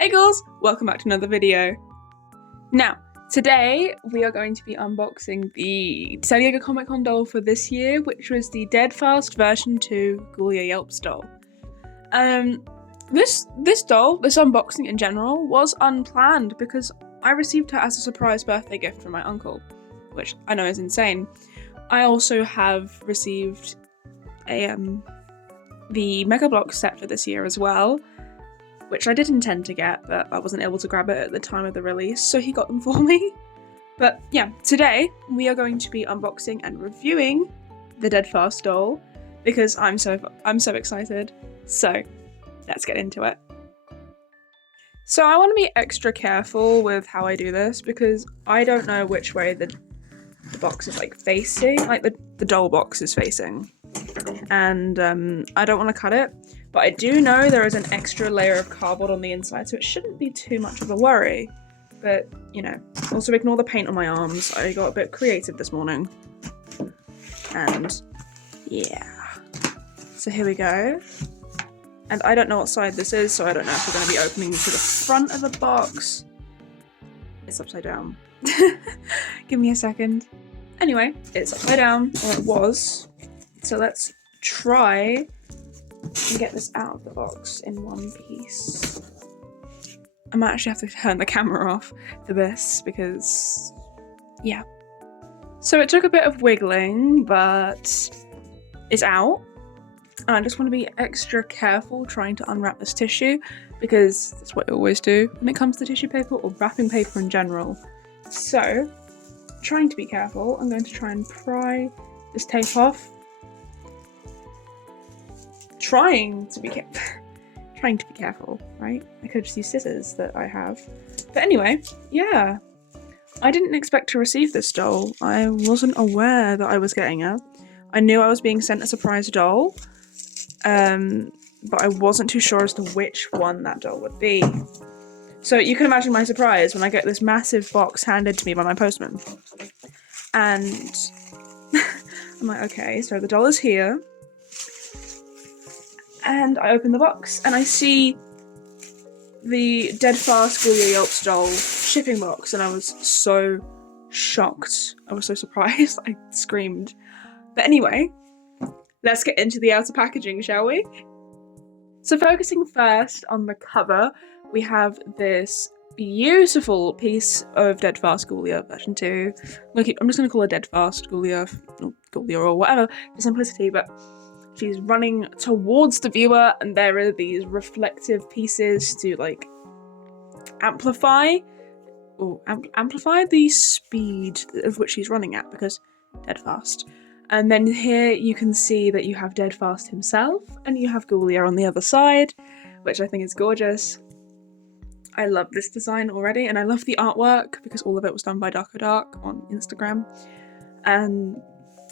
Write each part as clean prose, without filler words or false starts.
Hey girls, welcome back to another video. Now, today we are going to be unboxing the San Diego Comic Con doll for this year, which was the Deadfast version 2 Ghoulia Yelps doll. This doll, this unboxing in general, was unplanned because I received her as a surprise birthday gift from my uncle, which I know is insane. I also have received the Mega Bloks set for this year as well, which I did intend to get, but I wasn't able to grab it at the time of the release, so he got them for me. But yeah, today we are going to be unboxing and reviewing the Deadfast doll because I'm so excited. So let's get into it. So I want to be extra careful with how I do this because I don't know which way the box is like facing, like the doll box is facing, and I don't want to cut it. But I do know there is an extra layer of cardboard on the inside, so it shouldn't be too much of a worry. But, you know, also ignore the paint on my arms. I got a bit creative this morning. And, yeah. So here we go. And I don't know what side this is, so I don't know if we're going to be opening to the front of the box. It's upside down. Give me a second. Anyway, it's upside down, or it was. So let's try and get this out of the box in one piece. I might actually have to turn the camera off for this because, yeah. So it took a bit of wiggling, but it's out. And I just want to be extra careful trying to unwrap this tissue because that's what I always do when it comes to tissue paper or wrapping paper in general. So, trying to be careful, I'm going to try and pry this tape off. Trying to be careful, right? I could just use scissors that I have. But anyway, yeah. I didn't expect to receive this doll. I wasn't aware that I was getting her. I knew I was being sent a surprise doll, but I wasn't too sure as to which one that doll would be. So you can imagine my surprise when I get this massive box handed to me by my postman. And I'm like, okay, so the doll is here. And I open the box and I see the Deadfast Ghoulia Yelps doll shipping box, and I was so shocked. I was so surprised. I screamed. But anyway, let's get into the outer packaging, shall we? So focusing first on the cover, we have this beautiful piece of Deadfast Ghoulia version 2. I'm just going to call her Deadfast Ghoulia or whatever for simplicity, but she's running towards the viewer, and there are these reflective pieces to like amplify the speed of which she's running at, because Deadfast. And then here you can see that you have Deadfast himself, and you have Ghoulia on the other side, which I think is gorgeous. I love this design already, and I love the artwork because all of it was done by Dark on Instagram. And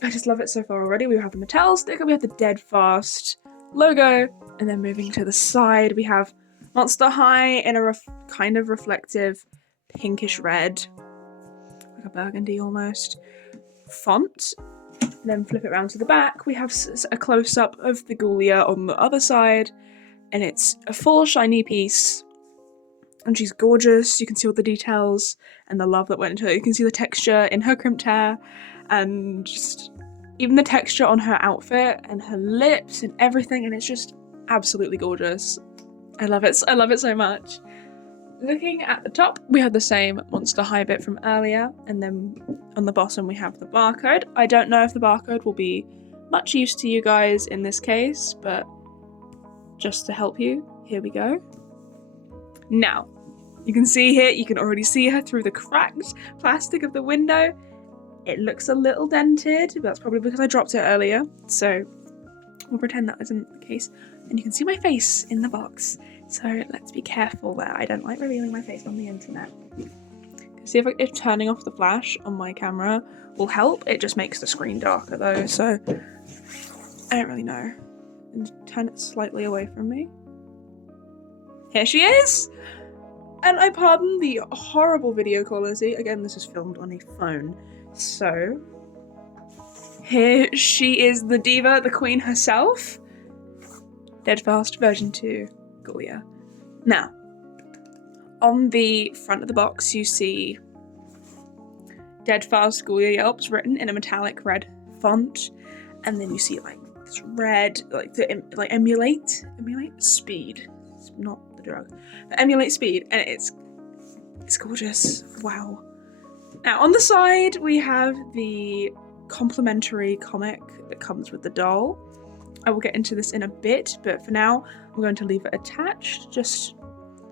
I just love it so far already. We have the Mattel sticker, we have the Deadfast logo, and then moving to the side, we have Monster High in a kind of reflective pinkish red, like a burgundy almost, font. And then flip it around to the back, we have a close-up of the Ghoulia on the other side, and it's a full shiny piece, and she's gorgeous. You can see all the details and the love that went into it. You can see the texture in her crimped hair, and just even the texture on her outfit and her lips and everything, and it's just absolutely gorgeous. I love it so much. Looking at the top, we have the same Monster High bit from earlier, and then on the bottom we have the barcode. I don't know if the barcode will be much use to you guys in this case, but just to help you, here we go. Now, you can see here, you can already see her through the cracked plastic of the window. It looks a little dented, but that's probably because I dropped it earlier, so we'll pretend that isn't the case. And you can see my face in the box, so let's be careful there. I don't like revealing my face on the internet. See if turning off the flash on my camera will help. It just makes the screen darker though, so I don't really know. And turn it slightly away from me. Here she is! And I pardon the horrible video quality. Again, this is filmed on a phone. So, here she is, the diva, the queen herself. Deadfast version 2 Ghoulia. Now, On the front of the box, you see Deadfast Ghoulia Yelps written in a metallic red font, and then you see like this red, like emulate speed. It's not the drug, but emulate speed, and it's gorgeous. Wow. Now on the side we have the complimentary comic that comes with the doll. I will get into this in a bit, but for now I'm going to leave it attached just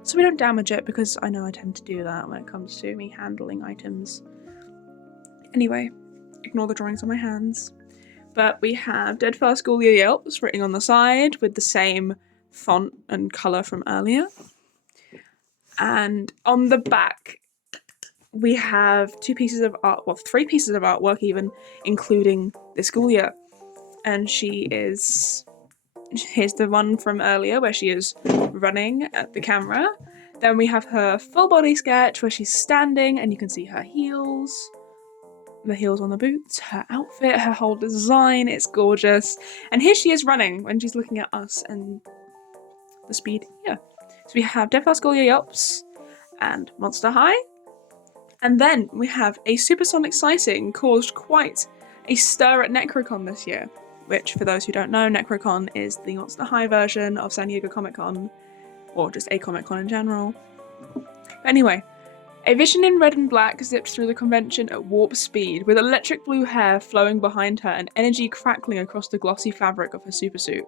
so we don't damage it, because I know I tend to do that when it comes to me handling items. Anyway, ignore the drawings on my hands. But we have Deadfast Ghoulia Yelps written on the side with the same font and colour from earlier. And on the back we have two pieces of art, well, three pieces of artwork even, including this Ghoulia. And here's the one from earlier where she is running at the camera. Then we have her full body sketch where she's standing and you can see her heels, the heels on the boots, her outfit, her whole design. It's gorgeous. And here she is running when she's looking at us and the speed here. So we have Deadfast Ghoulia Yelps and Monster High. And then we have a supersonic sighting caused quite a stir at Necrocon this year, which, for those who don't know, Necrocon is the Monster High version of San Diego Comic Con, or just a Comic Con in general. But anyway, a vision in red and black zipped through the convention at warp speed, with electric blue hair flowing behind her and energy crackling across the glossy fabric of her supersuit.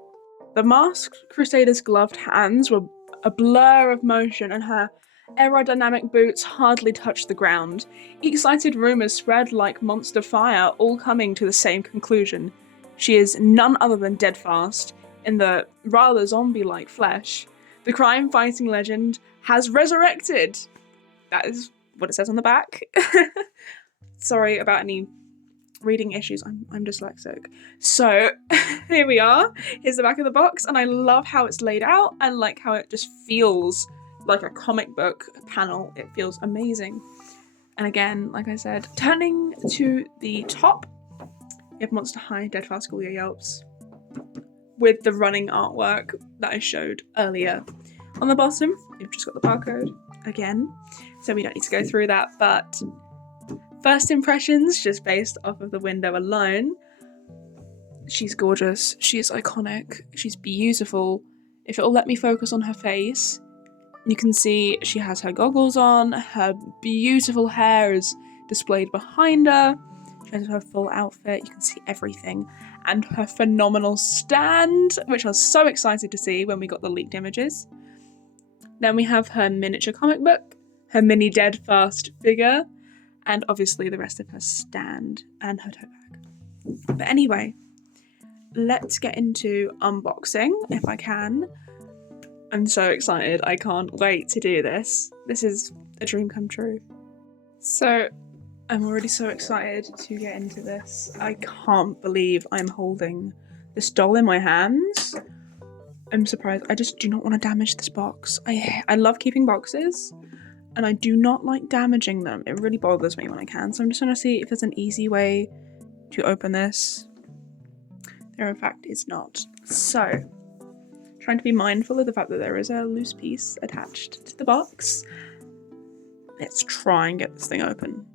The masked Crusader's gloved hands were a blur of motion, and her aerodynamic boots hardly touched the ground. Excited rumours spread like monster fire, all coming to the same conclusion. She is none other than Deadfast, in the rather zombie-like flesh. The crime-fighting legend has resurrected! That is what it says on the back. Sorry about any reading issues, I'm dyslexic. So, here we are. Here's the back of the box, and I love how it's laid out, and like how it just feels like a comic book panel. It feels amazing. And again, like I said, turning to the top, you have Monster High, Deadfast Ghoulia Yelps, with the running artwork that I showed earlier. On the bottom, you've just got the barcode again, so we don't need to go through that, but first impressions, just based off of the window alone, she's gorgeous, she is iconic, she's beautiful. If it'll let me focus on her face, you can see she has her goggles on, her beautiful hair is displayed behind her, she has her full outfit, you can see everything, and her phenomenal stand, which I was so excited to see when we got the leaked images. Then we have her miniature comic book, her mini Deadfast figure, and obviously the rest of her stand and her tote bag. But anyway, let's get into unboxing if I can. I'm so excited, I can't wait to do this. This is a dream come true. So, I'm already so excited to get into this. I can't believe I'm holding this doll in my hands. I'm surprised. I just do not want to damage this box. I love keeping boxes, and I do not like damaging them. It really bothers me when I can, so I'm just going to see if there's an easy way to open this. There in fact is not. So, trying to be mindful of the fact that there is a loose piece attached to the box. Let's try and get this thing open.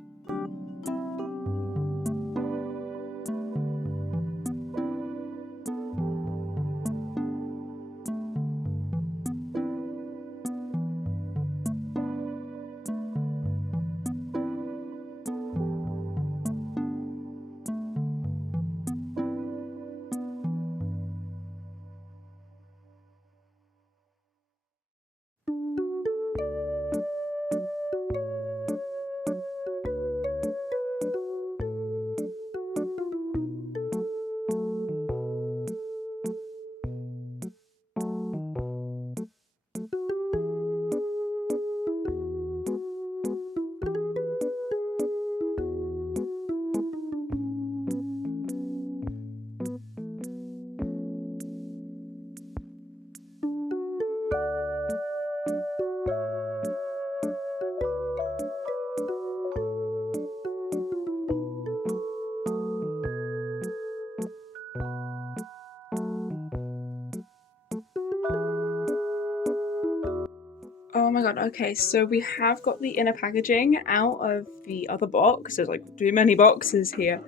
god, okay, so we have got the inner packaging out of the other box. There's like too many boxes here.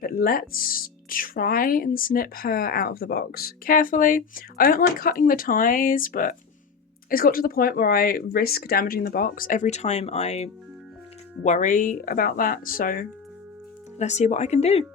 But let's try and snip her out of the box carefully. I don't like cutting the ties, but it's got to the point where I risk damaging the box every time I worry about that, so let's see what I can do.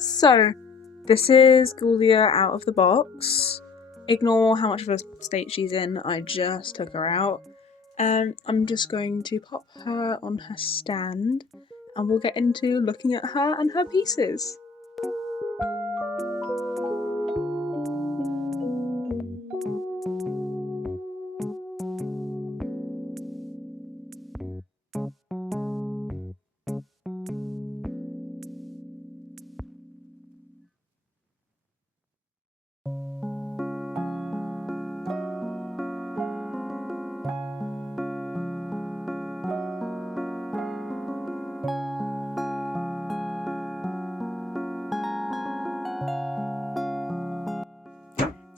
So, this is Ghoulia out of the box. Ignore how much of a state she's in, I just took her out. I'm just going to pop her on her stand and we'll get into looking at her and her pieces.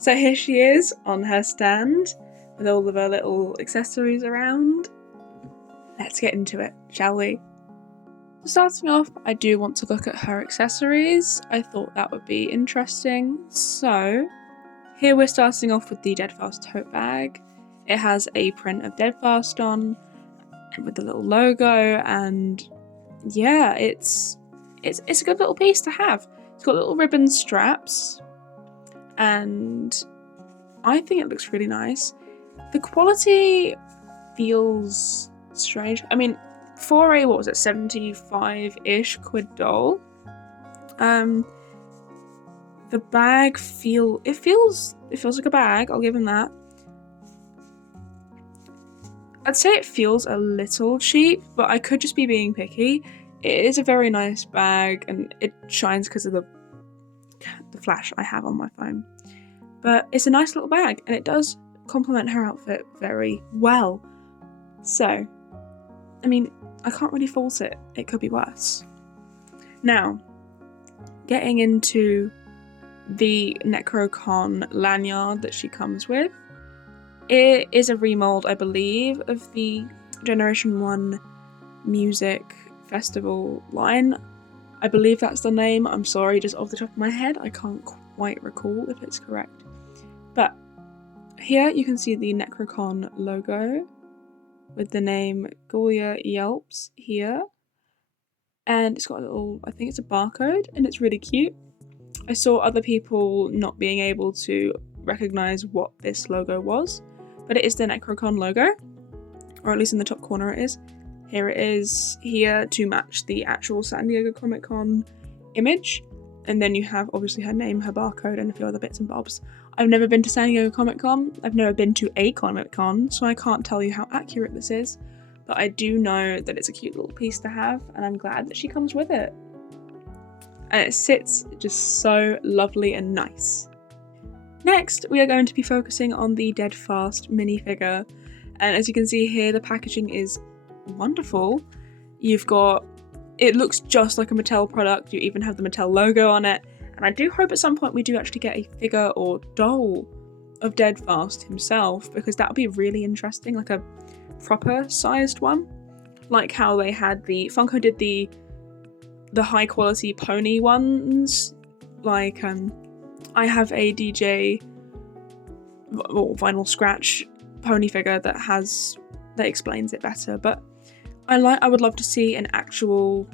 So here she is on her stand with all of her little accessories around. Let's get into it, shall we? Starting off, I do want to look at her accessories. I thought that would be interesting. So here we're starting off with the Deadfast tote bag. It has a print of Deadfast on with the little logo, and yeah, it's a good little piece to have. It's got little ribbon straps, and I think it looks really nice. The quality feels strange. I mean, for a, what was it, 75-ish quid doll, the bag feels like a bag, I'll give him that. I'd say it feels a little cheap, but I could just be being picky. It is a very nice bag and it shines because of the flash I have on my phone. But it's a nice little bag and it does complement her outfit very well. So, I mean, I can't really fault it. It could be worse. Now, getting into the Necrocon lanyard that she comes with. It is a remold, I believe, of the Generation 1 Music Festival line. I believe that's the name. I'm sorry, just off the top of my head, I can't quite recall if it's correct. But here you can see the Necrocon logo with the name Ghoulia Yelps here. And it's got a little, I think it's a barcode, and it's really cute. I saw other people not being able to recognize what this logo was, but it is the Necrocon logo, or at least in the top corner it is. Here it is here to match the actual San Diego Comic Con image, and then you have obviously her name, her barcode, and a few other bits and bobs. I've never been to San Diego Comic Con, I've never been to a Comic Con, so I can't tell you how accurate this is, but I do know that it's a cute little piece to have, and I'm glad that she comes with it. And it sits just so lovely and nice. Next, we are going to be focusing on the Deadfast minifigure, And as you can see here, the packaging is wonderful. You've got, it looks just like a Mattel product. You even have the Mattel logo on it. And I do hope at some point we do actually get a figure or doll of Deadfast himself, because that would be really interesting, like a proper sized one. Like how they had Funko did the high quality pony ones. Like I have a DJ or vinyl scratch pony figure that explains it better, but I would love to see an actual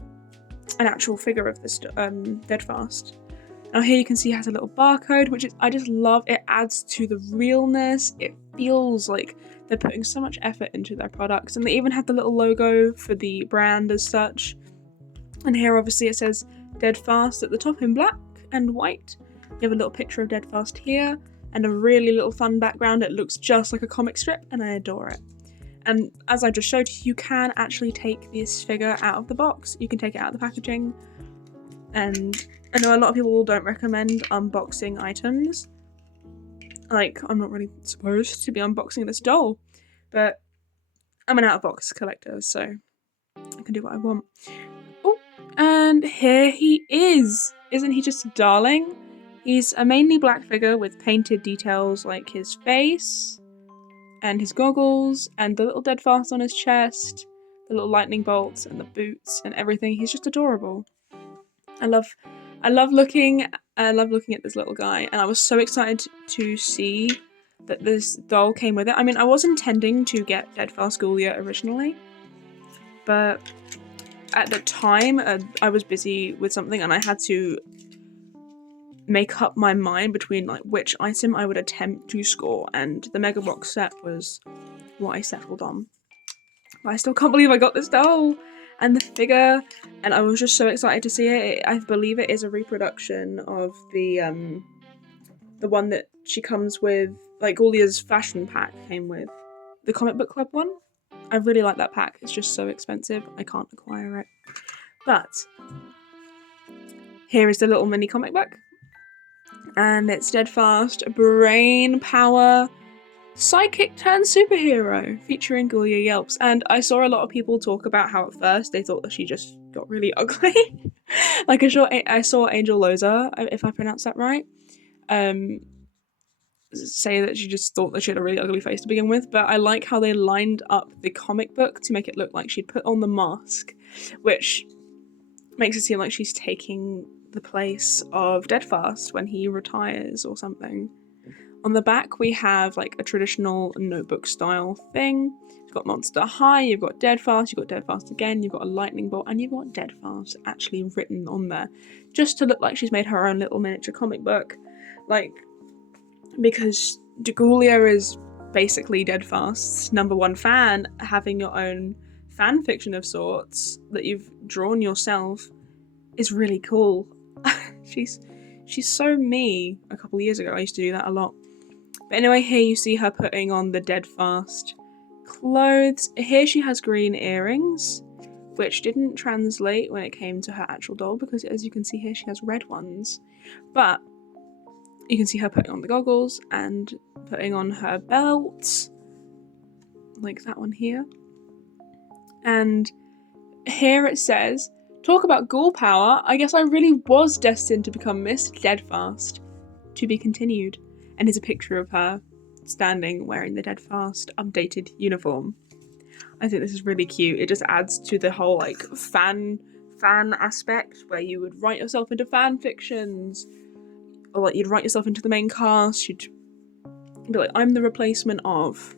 figure of this Deadfast. Now here you can see it has a little barcode, which I just love. It adds to the realness. It feels like they're putting so much effort into their products, and they even have the little logo for the brand as such. And here obviously it says Deadfast at the top in black and white. You have a little picture of Deadfast here and a really little fun background. It looks just like a comic strip and I adore it. And as I just showed you, you can actually take this figure out of the box. You can take it out of the packaging. And I know a lot of people don't recommend unboxing items. Like, I'm not really supposed to be unboxing this doll, but I'm an out-of-box collector, so I can do what I want. Oh, and here he is! Isn't he just darling? He's a mainly black figure with painted details like his face and his goggles and the little Deadfast on his chest, the little lightning bolts and the boots and everything. He's just adorable. I love looking at this little guy, and I was so excited to see that this doll came with it. I mean, I was intending to get Deadfast Ghoulia originally, but at the time I was busy with something and I had to make up my mind between like which item I would attempt to score, and the Mega Box set was what I settled on. But I still can't believe I got this doll and the figure, and I was just so excited to see it. I believe it is a reproduction of the one that she comes with, like Ghoulia's fashion pack came with, the comic book club one. I really like that pack. It's just so expensive, I can't acquire it. But here is the little mini comic book, and it's Deadfast Brain Power Psychic turned superhero, featuring Ghoulia Yelps. And I saw a lot of people talk about how at first they thought that she just got really ugly. Like I saw Angel Loza, if I pronounced that right, say that she just thought that she had a really ugly face to begin with. But I like how they lined up the comic book to make it look like she'd put on the mask, which makes it seem like she's taking the place of Deadfast when he retires or something. On the back we have like a traditional notebook style thing. You've got Monster High, you've got Deadfast, you've got Deadfast again, you've got a lightning bolt, and you've got Deadfast actually written on there, just to look like she's made her own little miniature comic book. Like, because Ghoulia is basically Deadfast's #1 fan, having your own fan fiction of sorts that you've drawn yourself is really cool. She's so me. A couple of years ago I used to do that a lot. But anyway, here you see her putting on the Deadfast clothes. Here she has green earrings, which didn't translate when it came to her actual doll, because as you can see here, she has red ones. But you can see her putting on the goggles and putting on her belt, like that one here. And here it says, talk about ghoul power, I guess I really was destined to become Miss Deadfast. To be continued. And here's a picture of her standing wearing the Deadfast updated uniform. I think this is really cute. It just adds to the whole like fan aspect, where you would write yourself into fan fictions, or like you'd write yourself into the main cast. You'd be like, I'm the replacement of.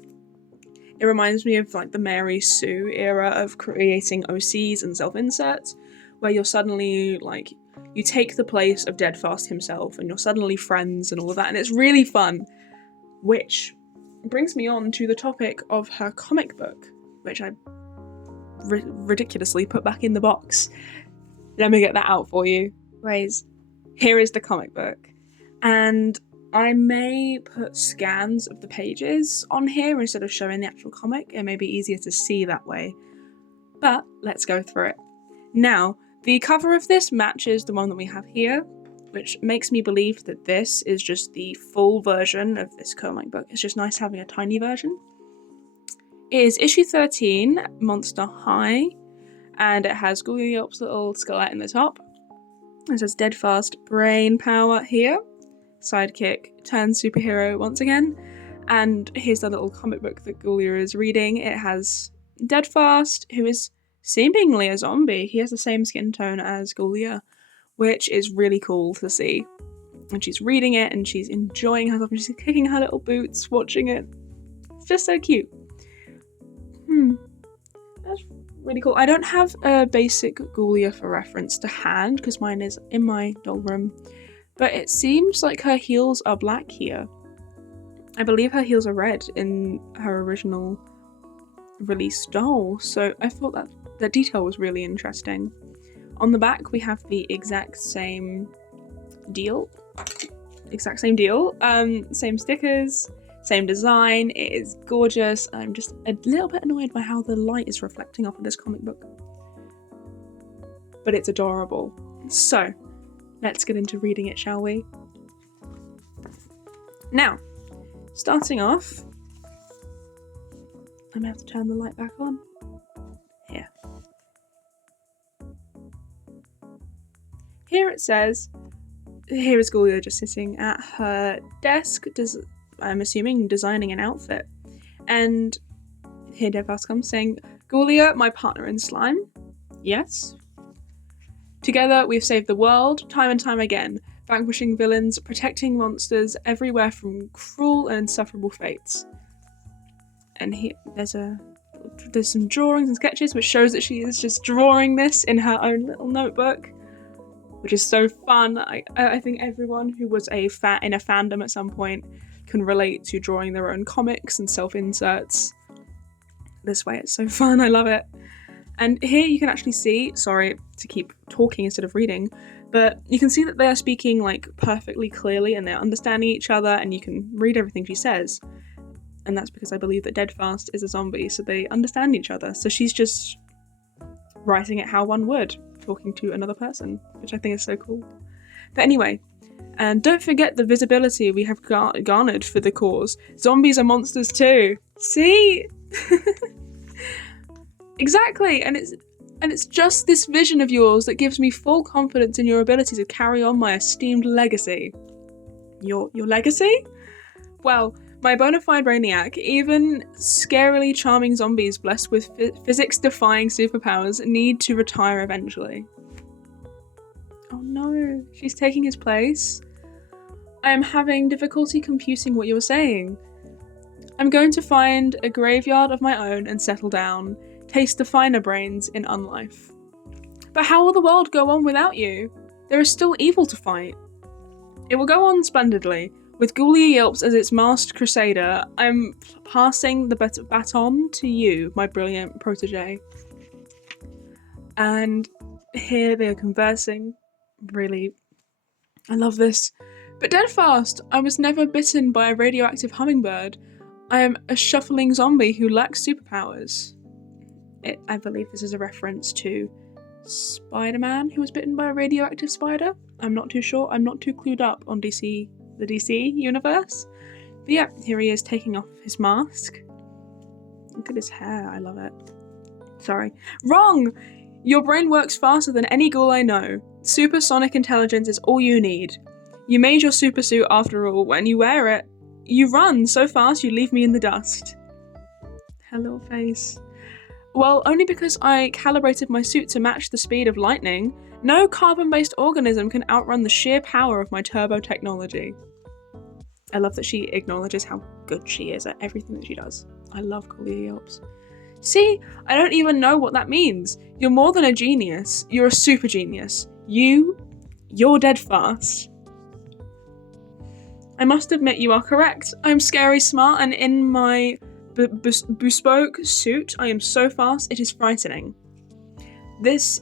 It reminds me of like the Mary Sue era of creating OCs and self-inserts, where you're suddenly like, you take the place of Deadfast himself and you're suddenly friends and all of that, and it's really fun. Which brings me on to the topic of her comic book, which I ridiculously put back in the box. Let me get that out for you. Anyways, here is the comic book, and I may put scans of the pages on here instead of showing the actual comic. It may be easier to see that way, but let's go through it. Now, the cover of this matches the one that we have here, which makes me believe that this is just the full version of this comic book. It's just nice having a tiny version. It is issue 13, Monster High, and it has Ghoulia Yelp's little skelette in the top. It says Deadfast brain power here. Sidekick turns superhero once again. And here's the little comic book that Ghoulia is reading. It has Deadfast, who is seemingly a zombie. He has the same skin tone as Ghoulia, which is really cool to see. And she's reading it and she's enjoying herself and she's kicking her little boots, watching it. It's just so cute. That's really cool. I don't have a basic Ghoulia for reference to hand because mine is in my doll room, but it seems like her heels are black here. I believe her heels are red in her original release doll, so I thought that detail was really interesting. On the back we have the exact same deal. Same stickers, same design. It is gorgeous. I'm just a little bit annoyed by how the light is reflecting off of this comic book, but it's adorable. So let's get into reading it, shall we? Now, starting off, I'm gonna have to turn the light back on. Here it says, here is Ghoulia just sitting at her desk, I'm assuming designing an outfit. And here Deadfast comes saying, Ghoulia, my partner in slime. Yes. Together we've saved the world, time and time again, vanquishing villains, protecting monsters everywhere from cruel and insufferable fates. And here, there's some drawings and sketches which shows that she is just drawing this in her own little notebook, which is so fun. I think everyone who was in a fandom at some point can relate to drawing their own comics and self-inserts. This way, it's so fun. I love it. And here you can actually see, sorry to keep talking instead of reading, but you can see that they are speaking like perfectly clearly and they're understanding each other and you can read everything she says. And that's because I believe that Deadfast is a zombie, so they understand each other. So she's just writing it how one would, talking to another person, which I think is so cool. But anyway, and don't forget the visibility we have garnered for the cause. Zombies are monsters too. See? Exactly, and it's just this vision of yours that gives me full confidence in your ability to carry on my esteemed legacy. Your legacy? Well, my bona fide brainiac, even scarily charming zombies blessed with physics-defying superpowers need to retire eventually. Oh no, she's taking his place. I am having difficulty computing what you're saying. I'm going to find a graveyard of my own and settle down, taste the finer brains in unlife. But how will the world go on without you? There is still evil to fight. It will go on splendidly. With Ghoulia Yelps as its masked crusader, I'm passing the baton to you, my brilliant protege. And here they are conversing. Really, I love this. But Deadfast, I was never bitten by a radioactive hummingbird. I am a shuffling zombie who lacks superpowers. I believe this is a reference to Spider-Man, who was bitten by a radioactive spider. I'm not too sure. I'm not too clued up on the DC universe. But yeah, here he is taking off his mask. Look at his hair. I love it. Sorry. Wrong! Your brain works faster than any ghoul I know. Supersonic intelligence is all you need. You made your super suit after all. When you wear it, you run so fast you leave me in the dust. Her little face. Well, only because I calibrated my suit to match the speed of lightning. No carbon-based organism can outrun the sheer power of my turbo technology. I love that she acknowledges how good she is at everything that she does. I love Ghoulia Yelps. See, I don't even know what that means. You're more than a genius. You're a super genius. You're Deadfast. I must admit you are correct. I'm scary smart, and in my bespoke suit, I am so fast it is frightening. This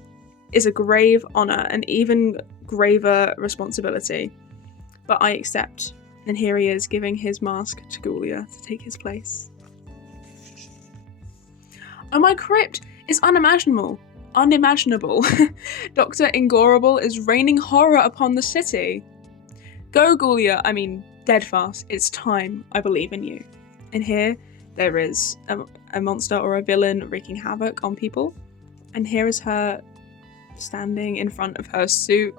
is a grave honour, an even graver responsibility. But I accept. And here he is giving his mask to Ghoulia to take his place. Oh, my crypt is unimaginable. Dr. Ingorable is raining horror upon the city. Go, Ghoulia, Deadfast, it's time. I believe in you. And here, there is a monster or a villain wreaking havoc on people. And here is her standing in front of her suit,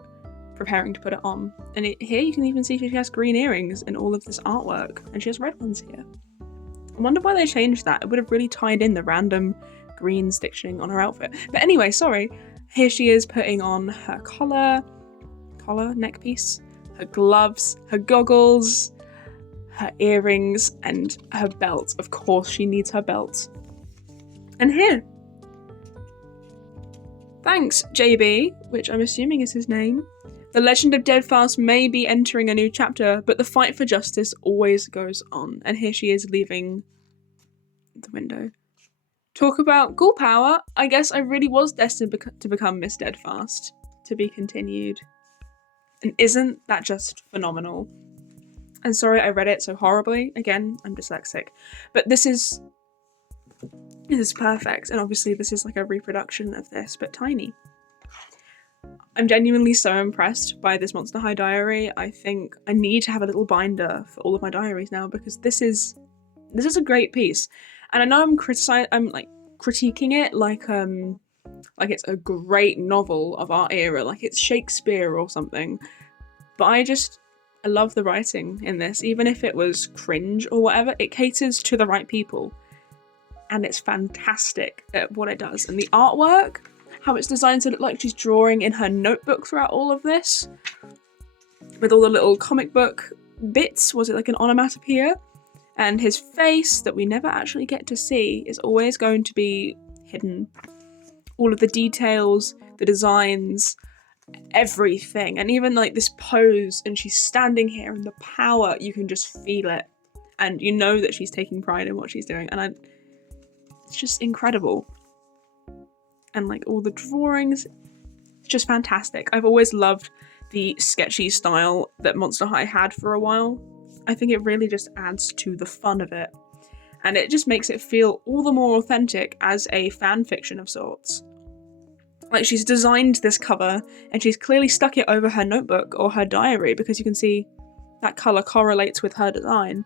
preparing to put it on. And here you can even see she has green earrings in all of this artwork, and she has red ones here. I wonder why they changed that. It would have really tied in the random green stitching on her outfit. But anyway, sorry. Here she is putting on her collar, neck piece, her gloves, her goggles, her earrings, and her belt. Of course, she needs her belt. And here. Thanks, JB, which I'm assuming is his name. The legend of Deadfast may be entering a new chapter, but the fight for justice always goes on. And here she is leaving the window. Talk about ghoul power. I guess I really was destined to become Miss Deadfast. To be continued. And isn't that just phenomenal? And sorry I read it so horribly. Again, I'm dyslexic. But this is perfect. And obviously this is like a reproduction of this, but tiny. I'm genuinely so impressed by this Monster High diary. I think I need to have a little binder for all of my diaries now, because this is a great piece. And I know I'm critiquing it like it's a great novel of our era, like it's Shakespeare or something. But I love the writing in this, even if it was cringe or whatever. It caters to the right people, and it's fantastic at what it does. And the artwork, how it's designed to look like she's drawing in her notebook throughout all of this, with all the little comic book bits. Was it like an onomatopoeia? And his face that we never actually get to see is always going to be hidden. All of the details, the designs, everything. And even like this pose, and she's standing here, and the power, you can just feel it. And you know that she's taking pride in what she's doing. And it's just incredible. And like all the drawings, it's just fantastic. I've always loved the sketchy style that Monster High had for a while. I think it really just adds to the fun of it. And it just makes it feel all the more authentic as a fan fiction of sorts. Like, she's designed this cover, and she's clearly stuck it over her notebook or her diary, because you can see that colour correlates with her design.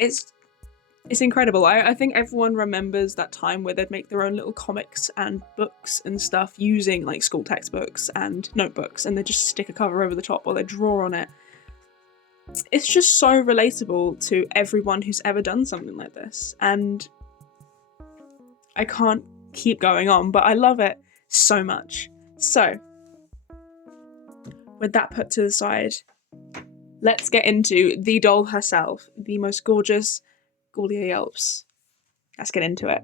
It's incredible. I think everyone remembers that time where they'd make their own little comics and books and stuff using like school textbooks and notebooks, and they just stick a cover over the top or they draw on it. It's just so relatable to everyone who's ever done something like this, and I can't keep going on, but I love it so much. So, with that put to the side, let's get into the doll herself, the most gorgeous Ghoulia Yelps. Let's get into it.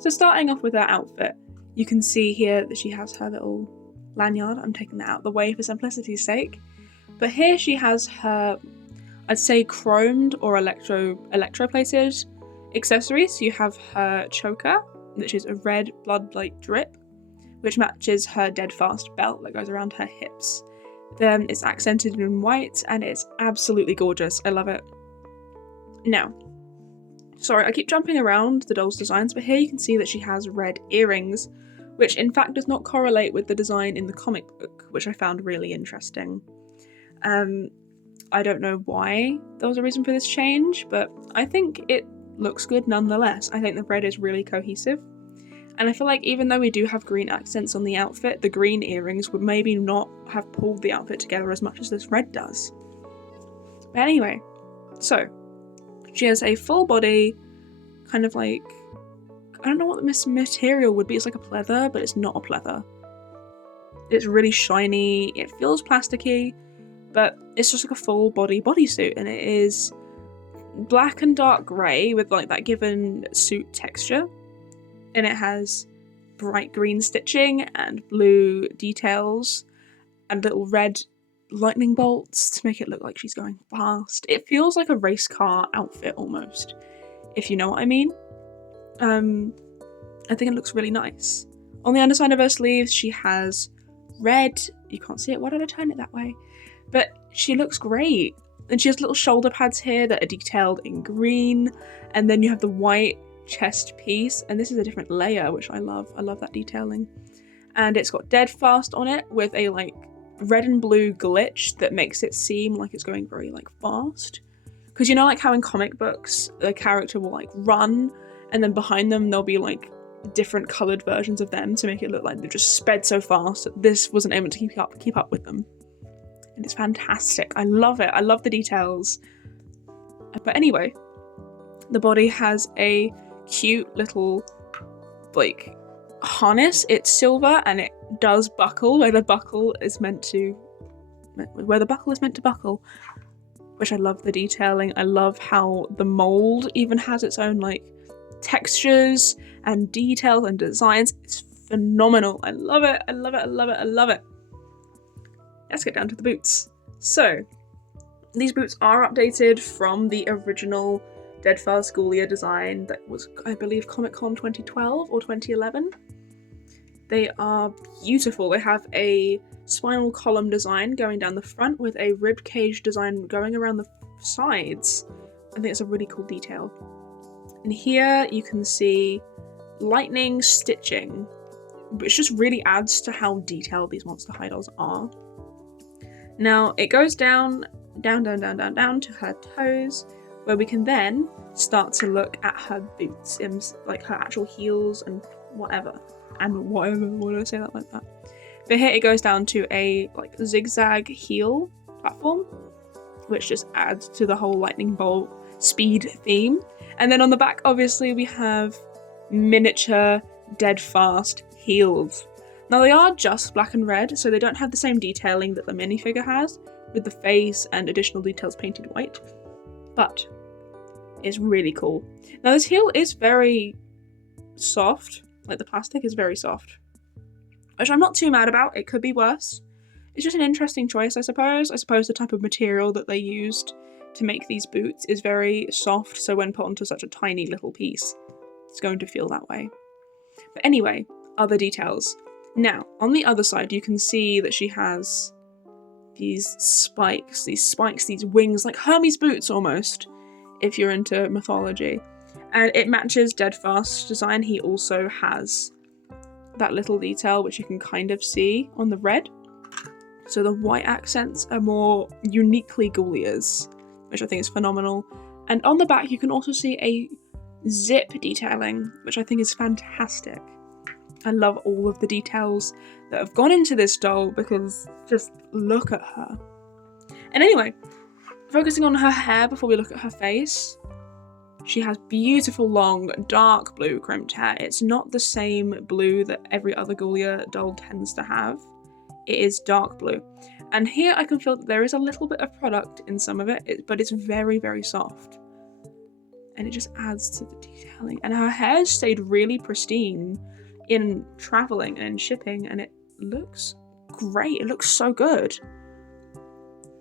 So starting off with her outfit, you can see here that she has her little lanyard. I'm taking that out of the way for simplicity's sake. But here she has her, I'd say, chromed or electroplated accessories. So you have her choker, which is a red blood-like drip, which matches her Deadfast belt that goes around her hips. Then it's accented in white, and it's absolutely gorgeous. I love it. Now, sorry, I keep jumping around the doll's designs, but here you can see that she has red earrings, which in fact does not correlate with the design in the comic book, which I found really interesting. I don't know why there was a reason for this change, but I think it looks good nonetheless. I think the red is really cohesive. And I feel like even though we do have green accents on the outfit, the green earrings would maybe not have pulled the outfit together as much as this red does. But anyway, so she has a full body, kind of like, I don't know what this material would be. It's like a pleather, but it's not a pleather. It's really shiny, it feels plasticky, but it's just like a full body bodysuit, and it is black and dark grey with like that given suit texture, and it has bright green stitching and blue details and little red lightning bolts to make it look like she's going fast. It feels like a race car outfit almost, if you know what I mean. I think it looks really nice. On the underside of her sleeves she has red, you can't see it, why did I turn it that way? But she looks great. And she has little shoulder pads here that are detailed in green, and then you have the white chest piece, and this is a different layer, which I love. I love that detailing. And it's got Deadfast on it with a like red and blue glitch that makes it seem like it's going very like fast, Because you know, like how in comic books the character will like run and then behind them there'll be like different coloured versions of them to make it look like they've just sped so fast that this wasn't able to keep up with them. And it's fantastic. I love it. I love the details. But anyway, the body has a cute little like harness. It's silver and it does buckle where the buckle is meant to buckle, which I love the detailing. I love how the mold even has its own like textures and details and designs. It's phenomenal. I love it. I love it. I love it. I love it. Let's get down to the boots. So these boots are updated from the original Deadfast Ghoulia design that was, I believe, Comic-Con 2012 or 2011. They are beautiful. They have a spinal column design going down the front with a rib cage design going around the sides. I think it's a really cool detail. And here you can see lightning stitching, which just really adds to how detailed these Monster High dolls are. Now it goes down to her toes, where we can then start to look at her boots, like her actual heels and whatever. Why do I say that like that? But here it goes down to a like zigzag heel platform, which just adds to the whole lightning bolt speed theme. And then on the back, obviously, we have miniature Deadfast heels. Now they are just black and red, so they don't have the same detailing that the minifigure has, with the face and additional details painted white. But it's really cool. Now this heel is very soft, like the plastic is very soft, which I'm not too mad about. It could be worse. It's just an interesting choice, I suppose. I suppose the type of material that they used to make these boots is very soft, so when put onto such a tiny little piece, it's going to feel that way. But anyway, other details. Now, on the other side, you can see that she has these spikes, these wings, like Hermes boots almost, if you're into mythology. And it matches Deadfast's design. He also has that little detail, which you can kind of see on the red. So the white accents are more uniquely Ghoulia's, which I think is phenomenal. And on the back, you can also see a zip detailing, which I think is fantastic. I love all of the details that have gone into this doll because just look at her. And anyway, focusing on her hair before we look at her face, she has beautiful long dark blue crimped hair. It's not the same blue that every other Ghoulia doll tends to have. It is dark blue. And here I can feel that there is a little bit of product in some of it, but it's very, very soft. And it just adds to the detailing. And her hair stayed really pristine in traveling and in shipping, and it looks great. It looks so good.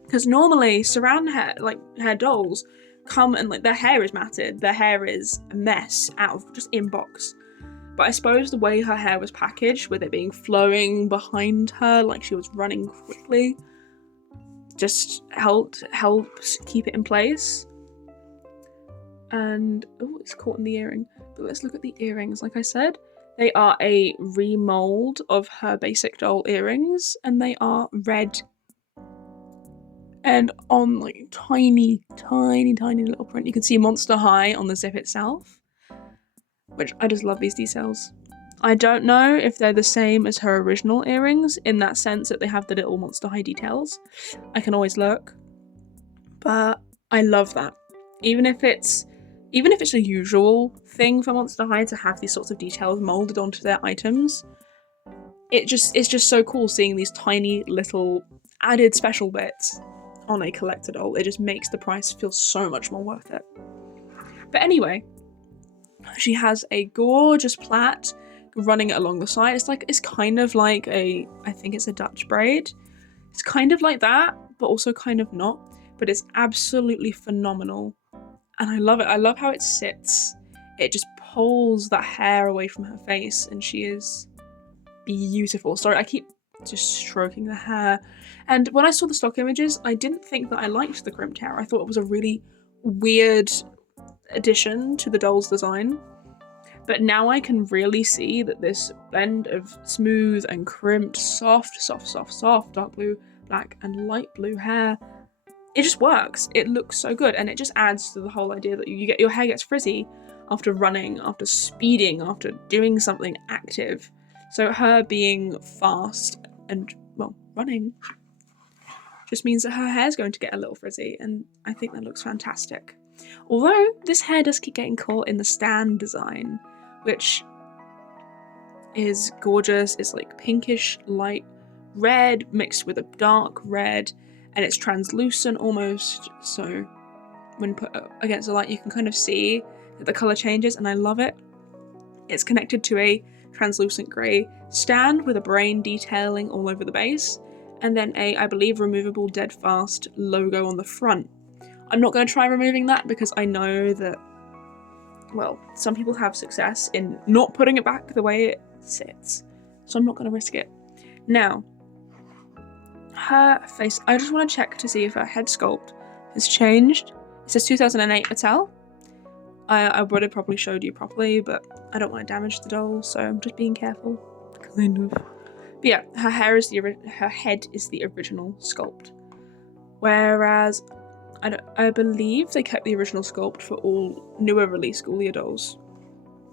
Because normally surround hair dolls come and like their hair is matted, their hair is a mess out of just inbox. But I suppose the way her hair was packaged, with it being flowing behind her like she was running quickly, just helps keep it in place. And oh, it's caught in the earring. But let's look at the earrings. Like I said, they are a remold of her basic doll earrings, and they are red. And on like tiny little print, you can see Monster High on the zip itself, which I just love these details. I don't know if they're the same as her original earrings in that sense that they have the little Monster High details. I can always look, but I love that. Even if it's a usual thing for Monster High to have these sorts of details molded onto their items, it's just so cool seeing these tiny little added special bits on a collector doll. It just makes the price feel so much more worth it. But anyway, she has a gorgeous plait running along the side. It's kind of like I think it's a Dutch braid. It's kind of like that, but also kind of not. But it's absolutely phenomenal. And I love it. I love how it sits. It just pulls that hair away from her face, and she is beautiful. Sorry, I keep just stroking the hair. And when I saw the stock images, I didn't think that I liked the crimped hair. I thought it was a really weird addition to the doll's design. But now I can really see that this blend of smooth and crimped, soft, dark blue, black, and light blue hair it just works. It looks so good, and it just adds to the whole idea that your hair gets frizzy after running, after speeding, after doing something active. So her being fast and, well, running just means that her hair's going to get a little frizzy, and I think that looks fantastic. Although this hair does keep getting caught in the stand design, which is gorgeous. It's like pinkish light red mixed with a dark red, and it's translucent almost, so when put against the light you can kind of see that the colour changes, and I love it. It's connected to a translucent grey stand with a brain detailing all over the base, and then a, I believe, removable Deadfast logo on the front. I'm not going to try removing that because I know that, well, some people have success in not putting it back the way it sits, so I'm not going to risk it. Now, her face, I just want to check to see if her head sculpt has changed. It says 2008 Mattel. I would have probably showed you properly, but I don't want to damage the doll, so I'm just being careful, kind of. But yeah, her head is the original sculpt, whereas I believe they kept the original sculpt for all newer release Ghoulia dolls,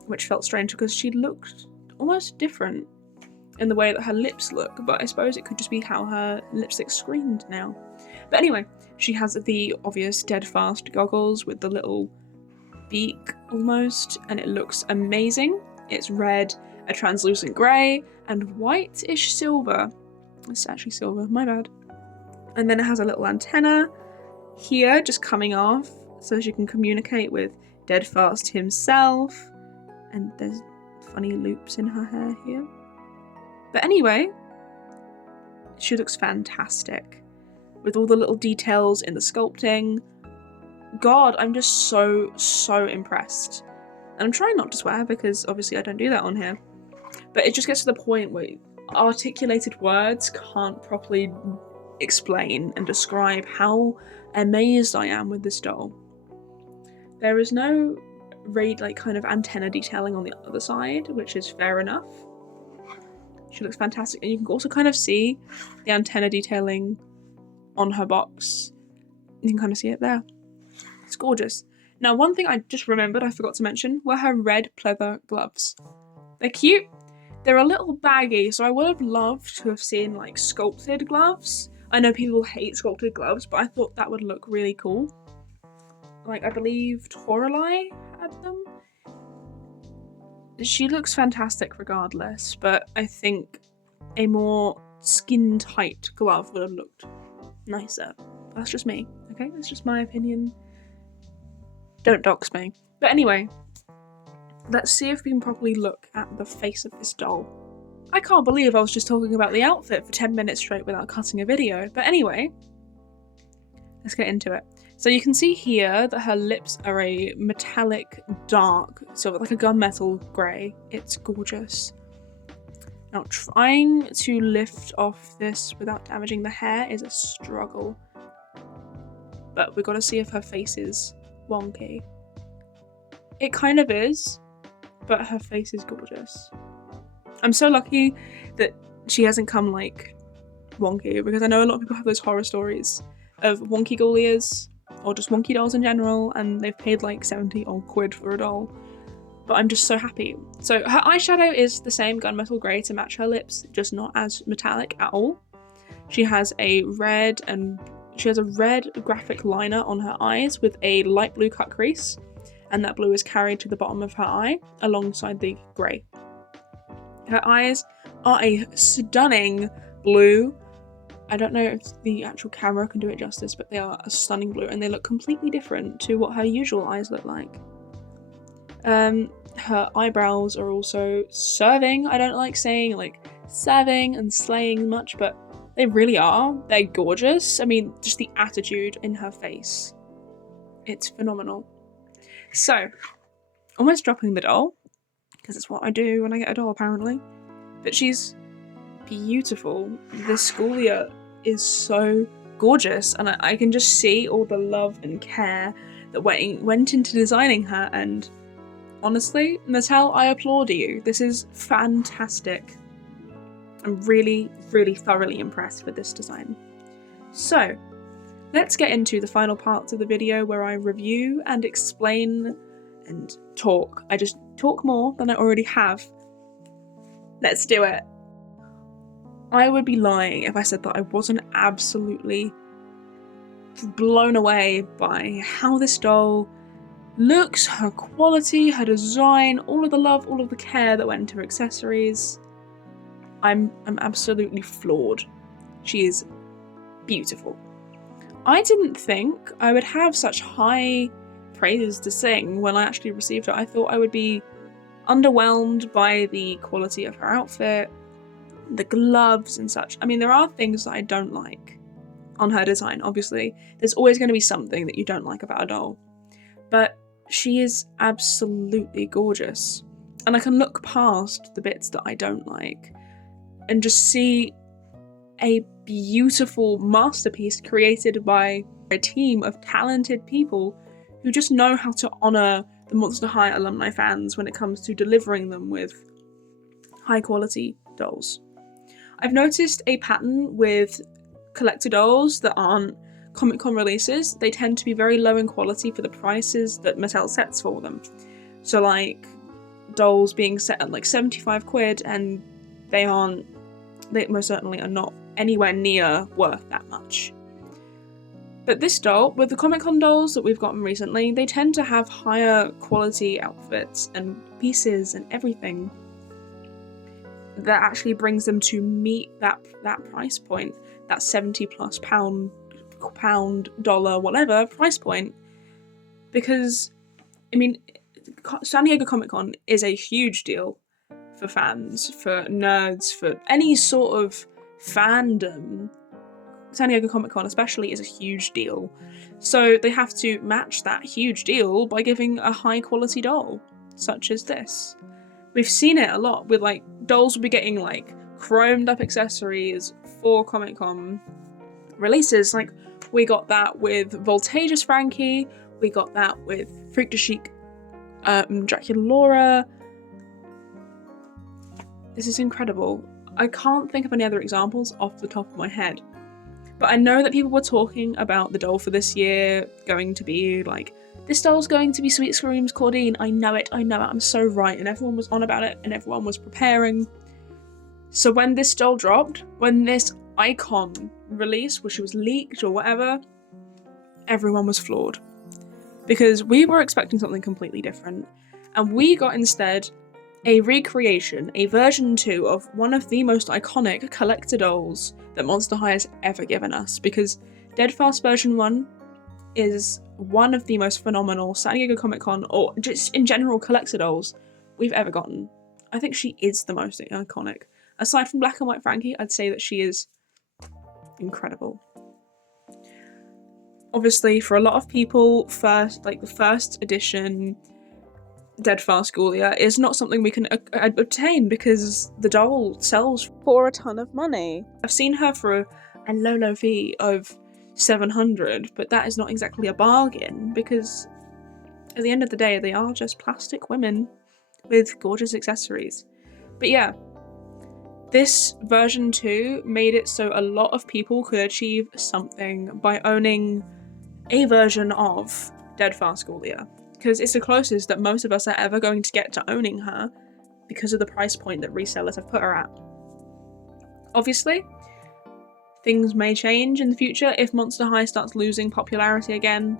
which felt strange because she looked almost different in the way that her lips look, but I suppose it could just be how her lipstick screened now. But anyway, she has the obvious Deadfast goggles with the little beak almost, and it looks amazing. It's red, a translucent grey, and white-ish silver. It's actually silver, my bad. And then it has a little antenna here just coming off so she can communicate with Deadfast himself, and there's funny loops in her hair here. But anyway, she looks fantastic with all the little details in the sculpting. God, I'm just so impressed. And I'm trying not to swear because obviously I don't do that on here. But it just gets to the point where articulated words can't properly explain and describe how amazed I am with this doll. There is no kind of antenna detailing on the other side, which is fair enough. She looks fantastic, and you can also kind of see the antenna detailing on her box. You can kind of see it there. It's gorgeous. Now, one thing I just remembered I forgot to mention were her red pleather gloves. They're cute. They're a little baggy, so I would have loved to have seen like sculpted gloves. I know people hate sculpted gloves, but I thought that would look really cool. Like, I believe Toralei had them. She looks fantastic regardless, but I think a more skin-tight glove would have looked nicer. That's just me, okay? That's just my opinion. Don't dox me. But anyway, let's see if we can properly look at the face of this doll. I can't believe I was just talking about the outfit for 10 minutes straight without cutting a video. But anyway, let's get into it. So you can see here that her lips are a metallic dark, so like a gunmetal grey. It's gorgeous. Now, trying to lift off this without damaging the hair is a struggle. But we've got to see if her face is wonky. It kind of is, but her face is gorgeous. I'm so lucky that she hasn't come like wonky, because I know a lot of people have those horror stories of wonky Ghoulias or just wonky dolls in general, and they've paid like 70 odd quid for a doll. But I'm just so happy. So her eyeshadow is the same gunmetal grey to match her lips, just not as metallic at all. She has a red graphic liner on her eyes with a light blue cut crease, and that blue is carried to the bottom of her eye alongside the grey. Her eyes are a stunning blue. I don't know if the actual camera can do it justice, but they are a stunning blue, and they look completely different to what her usual eyes look like. Her eyebrows are also serving. I don't like saying like serving and slaying much, but they really are. They're gorgeous. I mean, just the attitude in her face. It's phenomenal. So, almost dropping the doll, because it's what I do when I get a doll apparently. But she's beautiful. This Ghoulia is so gorgeous, and I can just see all the love and care that went into designing her, and honestly, Mattel, I applaud you. This is fantastic. I'm really, really thoroughly impressed with this design. So, let's get into the final parts of the video where I review and explain and talk. I just talk more than I already have. Let's do it. I would be lying if I said that I wasn't absolutely blown away by how this doll looks, her quality, her design, all of the love, all of the care that went into her accessories. I'm absolutely floored. She is beautiful. I didn't think I would have such high praises to sing when I actually received it. I thought I would be underwhelmed by the quality of her outfit, the gloves and such. I mean, there are things that I don't like on her design, obviously. There's always going to be something that you don't like about a doll. But she is absolutely gorgeous. And I can look past the bits that I don't like and just see a beautiful masterpiece created by a team of talented people who just know how to honour the Monster High alumni fans when it comes to delivering them with high quality dolls. I've noticed a pattern with collector dolls that aren't Comic-Con releases. They tend to be very low in quality for the prices that Mattel sets for them. So like dolls being set at like 75 quid and they most certainly are not anywhere near worth that much. But this doll, with the Comic-Con dolls that we've gotten recently, they tend to have higher quality outfits and pieces and everything that actually brings them to meet that price point, that 70 plus pound, dollar, whatever price point. Because, I mean, San Diego Comic-Con is a huge deal for fans, for nerds, for any sort of fandom. San Diego Comic-Con especially is a huge deal. So they have to match that huge deal by giving a high quality doll, such as this. We've seen it a lot with like dolls will be getting like chromed up accessories for Comic-Con releases. Like we got that with Voltage's Frankie, we got that with Freak de Chic Dracula Laura. This is incredible. I can't think of any other examples off the top of my head. But I know that people were talking about the doll for this year going to be like, this doll's going to be Sweet Scream's Claudine. I know it, I'm so right. And everyone was on about it and everyone was preparing. So when this doll dropped, when this icon released, which was leaked or whatever, everyone was floored. Because we were expecting something completely different. And we got instead a recreation, a version 2 of one of the most iconic collector dolls that Monster High has ever given us, because Deadfast version 1 is one of the most phenomenal San Diego Comic-Con, or just in general collector dolls, we've ever gotten. I think she is the most iconic. Aside from Black and White Frankie, I'd say that she is incredible. Obviously, for a lot of people, the first edition Deadfast Ghoulia is not something we can obtain because the doll sells for a ton of money. I've seen her for a low fee of 700, but that is not exactly a bargain because at the end of the day they are just plastic women with gorgeous accessories. But yeah, this version 2 made it so a lot of people could achieve something by owning a version of Deadfast Ghoulia, because it's the closest that most of us are ever going to get to owning her because of the price point that resellers have put her at. Obviously, things may change in the future if Monster High starts losing popularity again.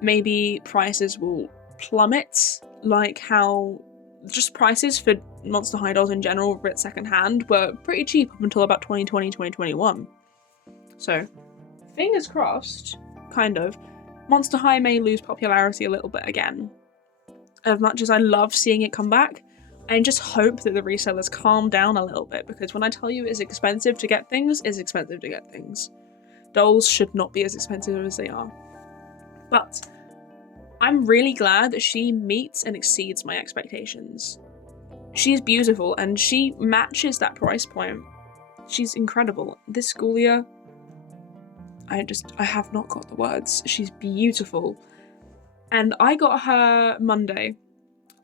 Maybe prices will plummet, like how just prices for Monster High dolls in general at secondhand were pretty cheap up until about 2020, 2021. So, fingers crossed, kind of. Monster High may lose popularity a little bit again. As much as I love seeing it come back, I just hope that the resellers calm down a little bit, because when I tell you it's expensive to get things, it's expensive to get things. Dolls should not be as expensive as they are. But I'm really glad that she meets and exceeds my expectations. She's beautiful and she matches that price point. She's incredible. This Ghoulia, I have not got the words. She's beautiful. And I got her Monday.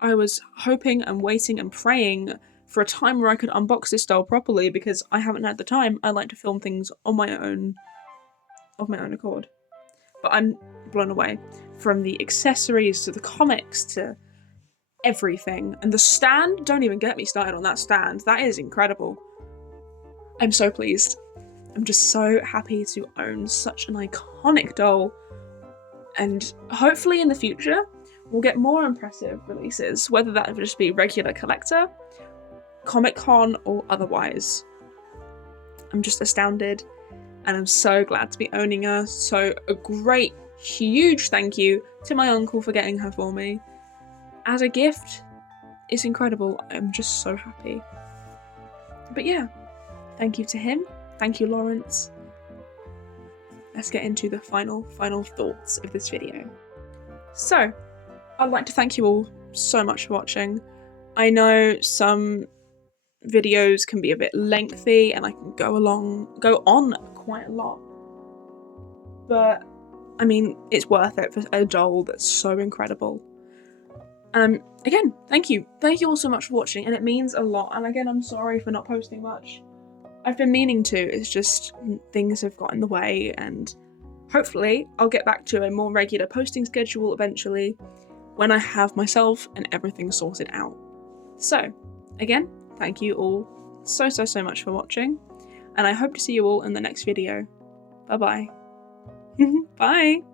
I was hoping and waiting and praying for a time where I could unbox this doll properly, because I haven't had the time. I like to film things on my own, of my own accord. but I'm blown away. From the accessories to the comics to everything. And the stand, don't even get me started on that stand. That is incredible. I'm so pleased. I'm just so happy to own such an iconic doll. And hopefully in the future, we'll get more impressive releases, whether that would just be regular collector, Comic-Con, or otherwise. I'm just astounded, and I'm so glad to be owning her. So a great, huge thank you to my uncle for getting her for me. As a gift, it's incredible. I'm just so happy. But yeah, thank you to him. Thank you, Lawrence. Let's get into the final thoughts of this video. So, I'd like to thank you all so much for watching. I know some videos can be a bit lengthy and I can go on quite a lot. But, I mean, it's worth it for a doll that's so incredible. Again, thank you. Thank you all so much for watching, and it means a lot. And again, I'm sorry for not posting much. I've been meaning to, it's just things have got in the way, and hopefully I'll get back to a more regular posting schedule eventually when I have myself and everything sorted out. So, again, thank you all so much for watching, and I hope to see you all in the next video. Bye-bye. Bye!